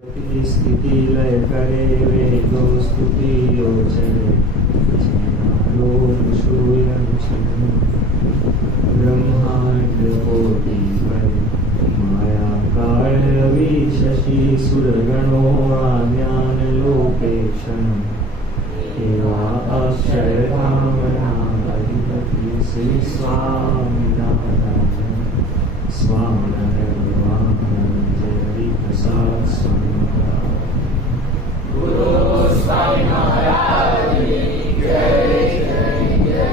स्थिति लय करे वेदो स्तुतियो चले शूयं ब्रह्मांड कोटि करे माया काल शशि सुरगणो ज्ञान लोकेशन एवा अक्षय भावना अधिपति श्री स्वामी स्वामी प्रसाद स्वामी गुरु स्वामी महाराज की जय जय जय।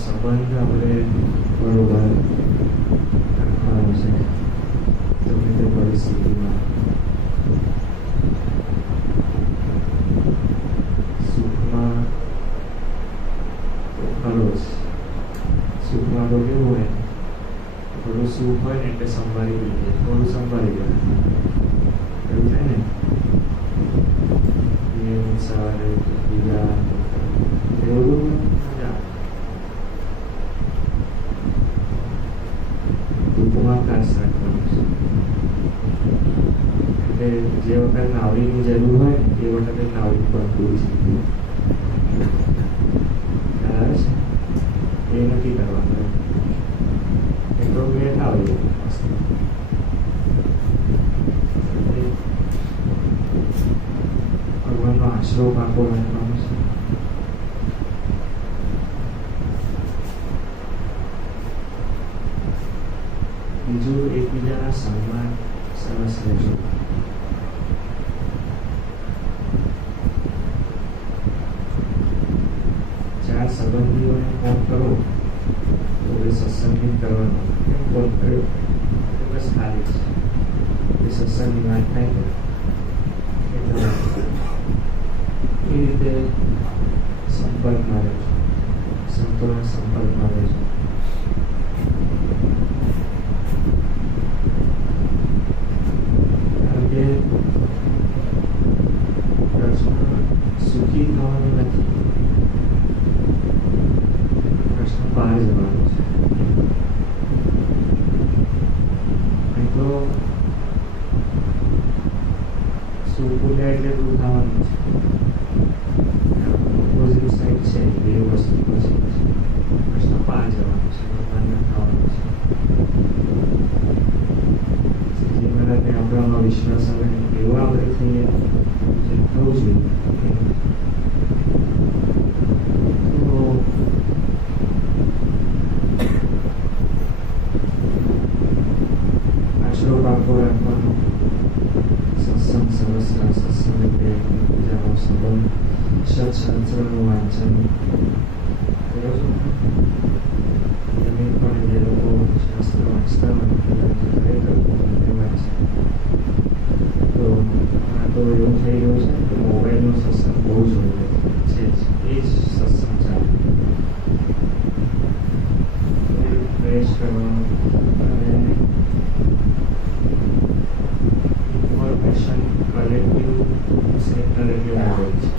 સંબંધ આપણે બરોબર રાખવાનો છે ગમે તે પરિસ્થિતિમાં. સુખમાં તો ખરો જ, સુખમાં તો કેવું હોય થોડું સુખ હોય ને એટલે સંભાળી લઈએ, થોડું સંભાળી લે એવું થાય ને. સવારે બીજા એવું ઉપવાસ રાખવાનો છે. એટલે જે વખતે નાવડીની જરૂર હોય ને એ વખતે નાવડી પડતું છે, એ નથી કરવાનું. એ તો બેઠા હોય ભગવાનનો આશરો પાકો રાખવાનો છે. બીજું એકબીજાના સન્માન સરસ રહેજો. ચાર સંબંધીઓને ફોન કરો તો એ સત્સંગી કરવાનો. એમ ફોન કર્યો બસ ખાલી છે, એ સત્સંગની વાત થાય ને એ રીતે સંપર્કમાં રહેજો, સંતોના સંપર્કમાં રહેજો. સુખી થવાનું નથી, પ્રશ્ન પાર જવાનો છે. નહીં તો સુખ બોલ્યા એટલે દૂર થવાનું છે. પોઝિટિવ સાઈડ છે બે વસ્તુ પછી પ્રશ્ન પાર જવાનો છે, ભગવાનને થવાનું છે. શ્રીજી મહારાજને આપણામાં વિશ્વાસ આવે એવો આપણે થઈએ જે થવું જોઈએ. આશરો પાકો રાખવાનો, સત્સંગ સવસ્યા સત્સંગ એટલે બીજાનો સંબંધ, સત્શાસ્ત્રનું વાંચન કરો છો. તમે પણ જે લોકો શાસ્ત્ર વાંચતા હોય ખરેખર વાંચે તો આ તો એવું થઈ ગયું છે કે મોબાઈલનો સત્સંગ બહુ જોઈએ છે જ, એ જ સત્સંગ ચાલે. ફ્રેશ કરવાનું અને ઇન્ફોર્મેશન કલેક્ટિવ સેન્ટર એટલે મોબાઈલ છે.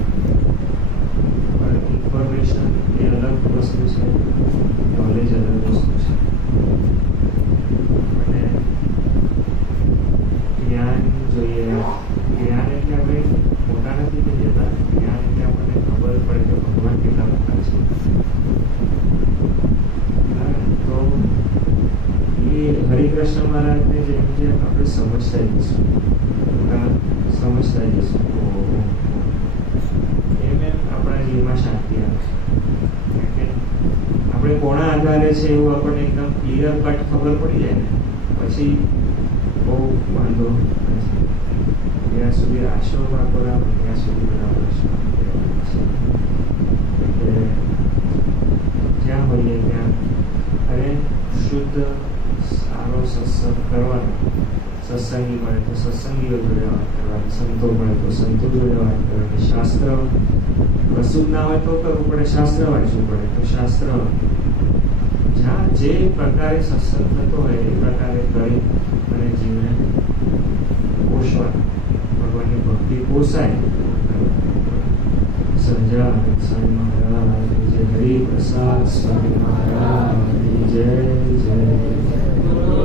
પણ ઇન્ફોર્મેશન એ અલગ વસ્તુ છે, નોલેજ અલગ વસ્તુ છે. અને જ્ઞાન જોઈએ. જ્ઞાન એટલે આપણે મોટા નથી કે જતા, જ્ઞાન એટલે આપણને ખબર પડે કે ભગવાન કેટલા મોટા છે. તો એ હરિકૃષ્ણ મહારાજને જેમ જેમ આપણે સમજતા જઈશું એમ એમ આપણા જીવનમાં શાંતિ આવશે. આપણે કોના આધારે છે એવું આપણને એકદમ ક્લિયર કટ ખબર પડી જાય ને પછી બહુ વાંધો નથી. ત્યાં સુધી આશરો પાકો રાખો, ત્યાં સુધી બરાબર છે. એટલે જ્યાં હોઈએ ત્યાં અને શુદ્ધ સારો સત્સંગ કરવાનો. સત્સંગી મળે તો સત્સંગીઓ જોડે વાત કરવાની, સંતો મળે તો સંતો જોડે વાત કરવાની. શાસ્ત્ર કશું જ ના હોય તો કરવું પડે, શાસ્ત્ર વાંચવું પડે તો શાસ્ત્ર જે પ્રકારે સત્સંગ થતો હોય એ પ્રકારે કરી અને જીવને પોષવા, ભગવાનની ભક્તિ પોસાય. સહજાનંદ મહારાજ જય, હરિ પ્રસાદ સ્વામી મહારાજ જય જય.